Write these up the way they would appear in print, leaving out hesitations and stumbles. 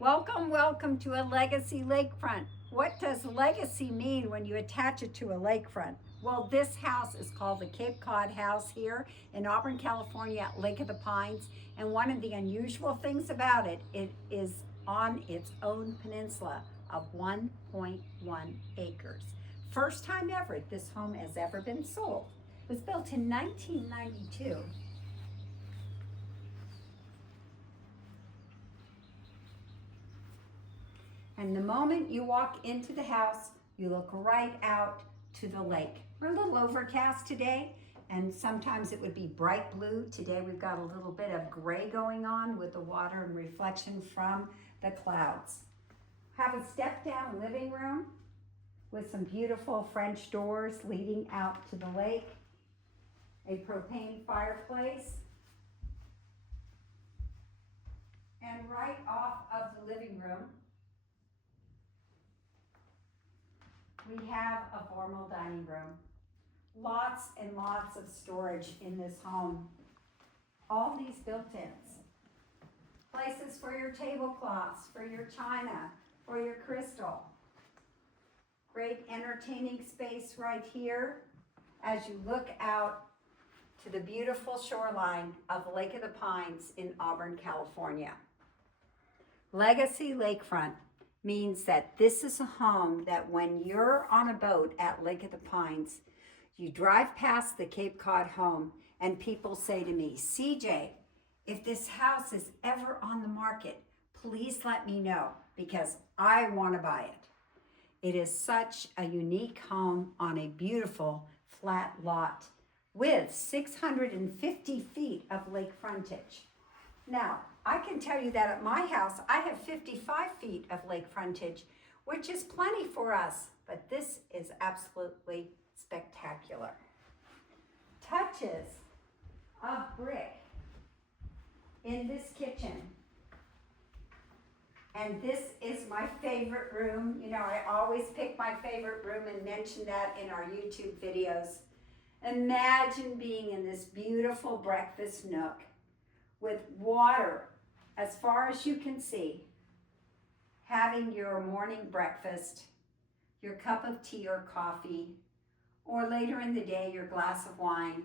Welcome, welcome to a legacy lakefront. What does legacy mean when you attach it to a lakefront? Well, this house is called the Cape Cod House here in Auburn, California at Lake of the Pines. And one of the unusual things about it, it is on its own peninsula of 1.1 acres. First time ever this home has ever been sold. It was built in 1992. And the moment you walk into the house, you look right out to the lake. We're a little overcast today, and sometimes it would be bright blue. Today we've got a little bit of gray going on with the water and reflection from the clouds. Have a step down living room with some beautiful French doors leading out to the lake. A propane fireplace. And right off of the living room, we have a formal dining room. Lots and lots of storage in this home. All these built-ins. Places for your tablecloths, for your china, for your crystal. Great entertaining space right here as you look out to the beautiful shoreline of Lake of the Pines in Auburn, California. Legacy Lakefront means that this is a home that when you're on a boat at Lake of the Pines, you drive past the Cape Cod home and people say to me, CJ, if this house is ever on the market, please let me know because I want to buy it. It is such a unique home on a beautiful flat lot with 650 feet of lake frontage. Now, I can tell you that at my house, I have 55 feet of lake frontage, which is plenty for us, but this is absolutely spectacular. Touches of brick in this kitchen. And this is my favorite room. You know, I always pick my favorite room and mention that in our YouTube videos. Imagine being in this beautiful breakfast nook with water as far as you can see, having your morning breakfast, your cup of tea or coffee, or later in the day, your glass of wine,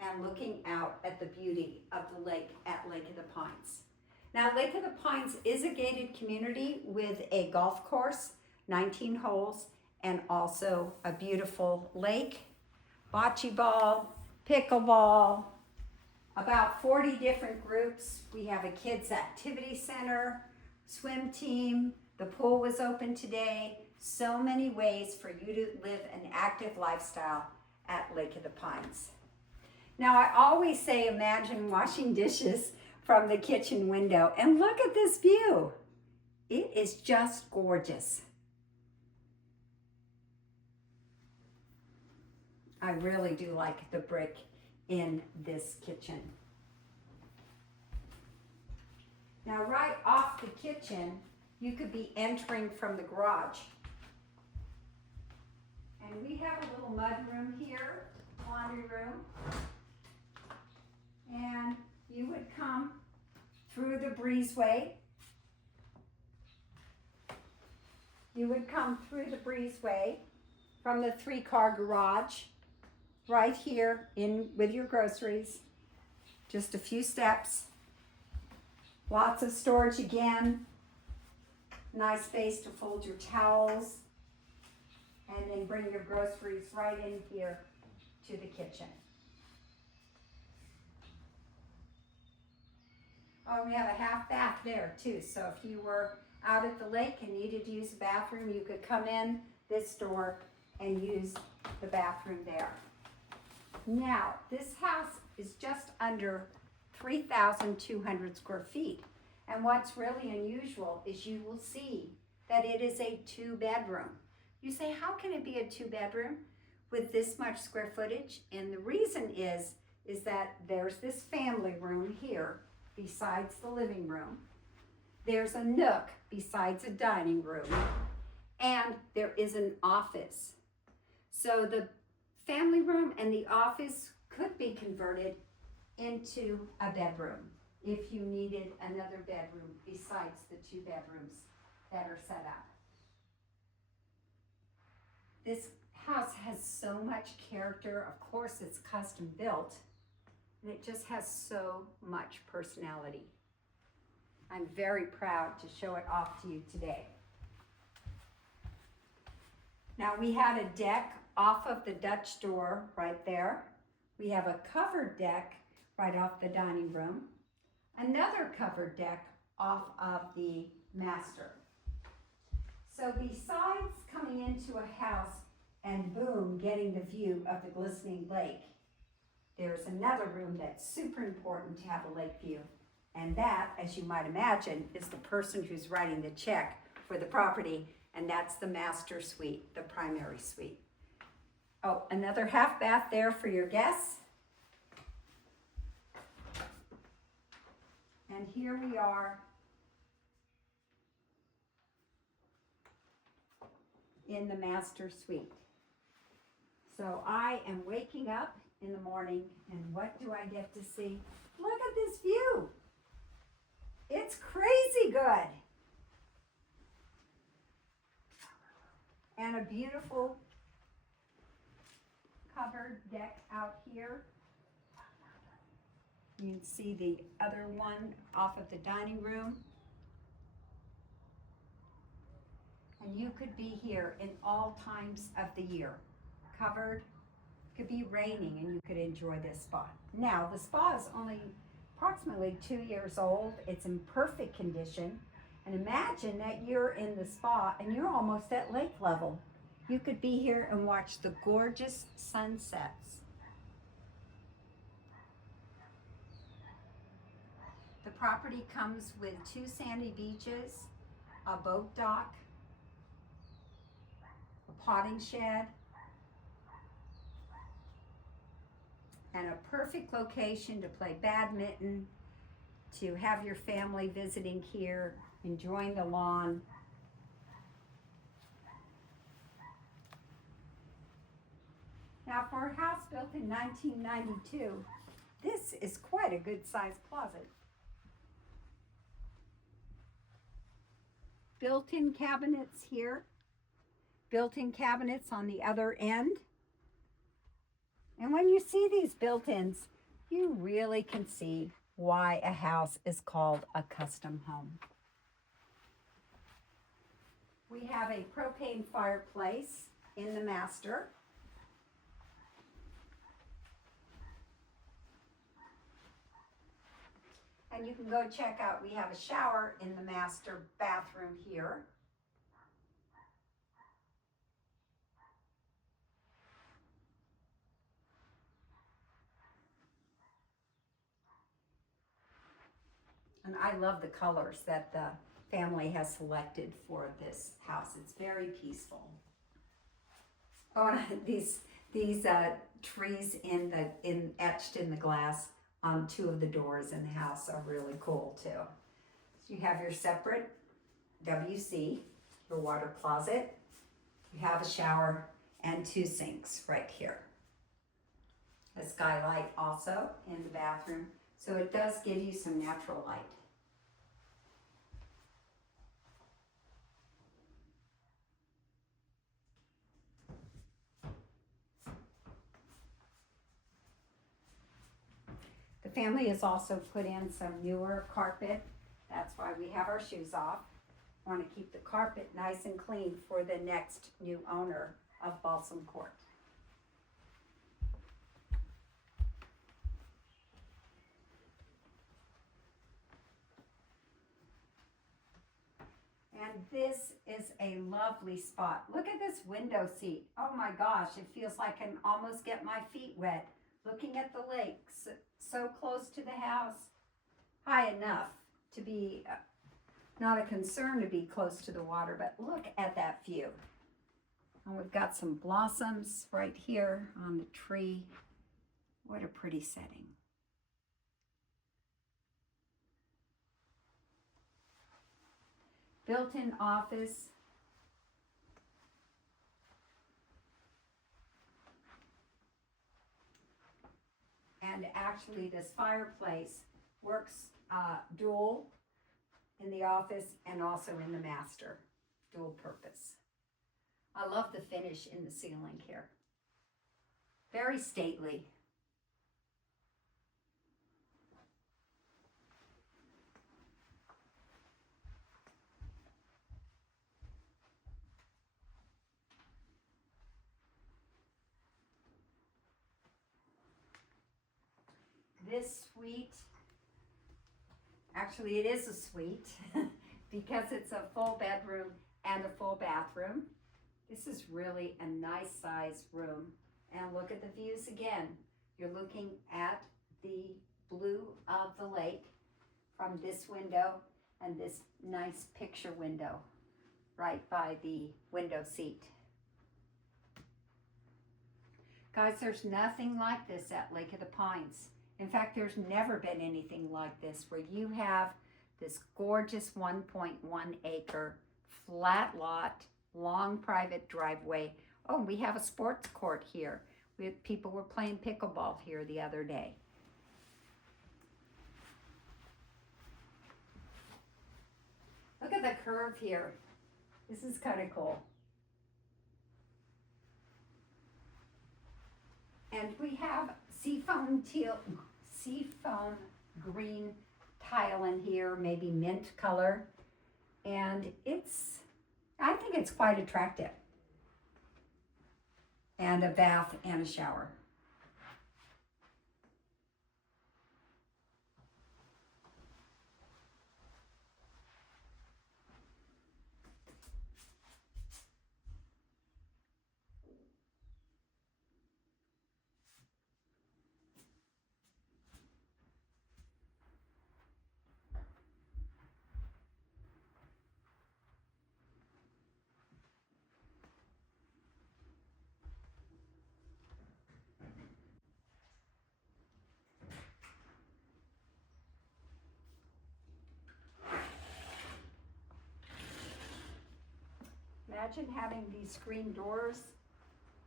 and looking out at the beauty of the lake at Lake of the Pines. Now, Lake of the Pines is a gated community with a golf course, 19 holes, and also a beautiful lake, bocce ball, pickleball, about 40 different groups. We have a kids activity center, swim team. The pool was open today. So many ways for you to live an active lifestyle at Lake of the Pines. Now, I always say imagine washing dishes from the kitchen window and look at this view. It is just gorgeous. I really do like the brick in this kitchen. Now, right off the kitchen, you could be entering from the garage. And we have a little mud room here, laundry room. And you would come through the breezeway. You would come through the breezeway from the 3-car garage right here in with your groceries. Just a few steps. Lots of storage again. Nice space to fold your towels. And then bring your groceries right in here to the kitchen. Oh, we have a half bath there too. So if you were out at the lake and needed to use a bathroom, you could come in this door and use the bathroom there. Now, this house is just under 3,200 square feet. And what's really unusual is you will see that it is a 2-bedroom. You say, how can it be a 2-bedroom with this much square footage? And the reason is that there's this family room here besides the living room. There's a nook besides a dining room. And there is an office. So the family room and the office could be converted into a bedroom. if you needed another bedroom besides the 2 bedrooms that are set up. This house has so much character. Of course, it's custom built, and it just has so much personality. I'm very proud to show it off to you today. Now we have a deck off of the Dutch door right there. We have a covered deck right off the dining room. Another covered deck off of the master. So besides coming into a house and boom, getting the view of the glistening lake, there's another room that's super important to have a lake view. And that, as you might imagine, is the person who's writing the check for the property, and that's the master suite, the primary suite. Oh, another half bath there for your guests. And here we are in the master suite. So I am waking up in the morning, and what do I get to see? Look at this view. It's crazy good. And a beautiful covered deck out here. You can see the other one off of the dining room. And you could be here in all times of the year. Covered, could be raining, and you could enjoy this spa. Now, the spa is only approximately 2 years old. It's in perfect condition. And imagine that you're in the spa and you're almost at lake level. You could be here and watch the gorgeous sunsets. The property comes with 2 sandy beaches, a boat dock, a potting shed, and a perfect location to play badminton, to have your family visiting here, enjoying the lawn. Now, for a house built in 1992, this is quite a good sized closet. Built-in cabinets here, built-in cabinets on the other end. And when you see these built-ins, you really can see why a house is called a custom home. We have a propane fireplace in the master. And you can go check out, we have a shower in the master bathroom here. And I love the colors that the family has selected for this house. It's very peaceful. Oh, and these trees etched in the glass on 2 of the doors in the house are really cool too. So you have your separate WC, your water closet. You have a shower and 2 sinks right here. A skylight also in the bathroom. So it does give you some natural light. The family has also put in some newer carpet. That's why we have our shoes off. We want to keep the carpet nice and clean for the next new owner of Balsam Court. And this is a lovely spot. Look at this window seat. Oh my gosh, it feels like I can almost get my feet wet looking at the lake, so close to the house. High enough to be not a concern to be close to the water, but look at that view. And we've got some blossoms right here on the tree. What a pretty setting. Built-in office. And actually this fireplace works dual in the office and also in the master, dual purpose. I love the finish in the ceiling here. Very stately. This suite, actually it is a suite because it's a full bedroom and a full bathroom. This is really a nice size room. And look at the views again. You're looking at the blue of the lake from this window and this nice picture window right by the window seat. Guys, there's nothing like this at Lake of the Pines. In fact, there's never been anything like this where you have this gorgeous 1.1 acre flat lot, long private driveway. Oh, we have a sports court here. People were playing pickleball here the other day. Look at the curve here. This is kind of cool. And we have seafoam green tile in here, maybe mint color. And I think it's quite attractive. And a bath and a shower. Imagine having these screen doors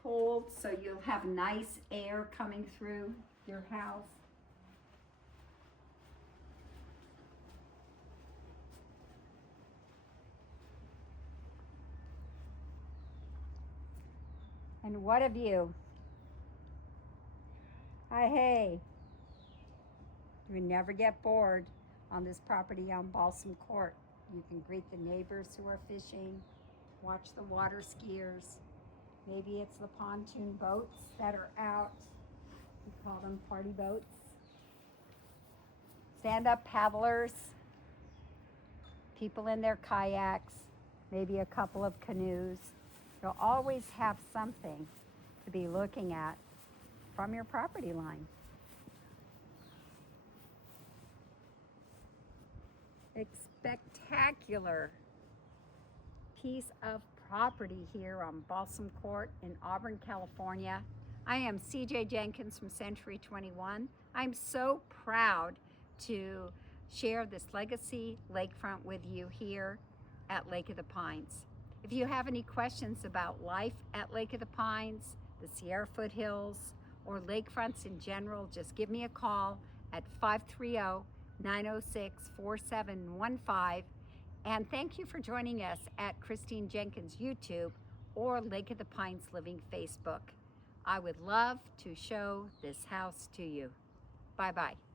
pulled so you'll have nice air coming through your house. And what a view. Hi, hey. You never get bored on this property on Balsam Court. You can greet the neighbors who are fishing, watch the water skiers. Maybe it's the pontoon boats that are out. We call them party boats. Stand-up paddlers, people in their kayaks, maybe a couple of canoes. You'll always have something to be looking at from your property line. A spectacular piece of property here on Balsam Court in Auburn, California. I am CJ Jenkins from Century 21. I'm so proud to share this legacy lakefront with you here at Lake of the Pines. If you have any questions about life at Lake of the Pines, the Sierra Foothills, or lakefronts in general, just give me a call at 530-906-4715. And thank you for joining us at Christine Jenkins YouTube or Lake of the Pines Living Facebook. I would love to show this house to you. Bye-bye.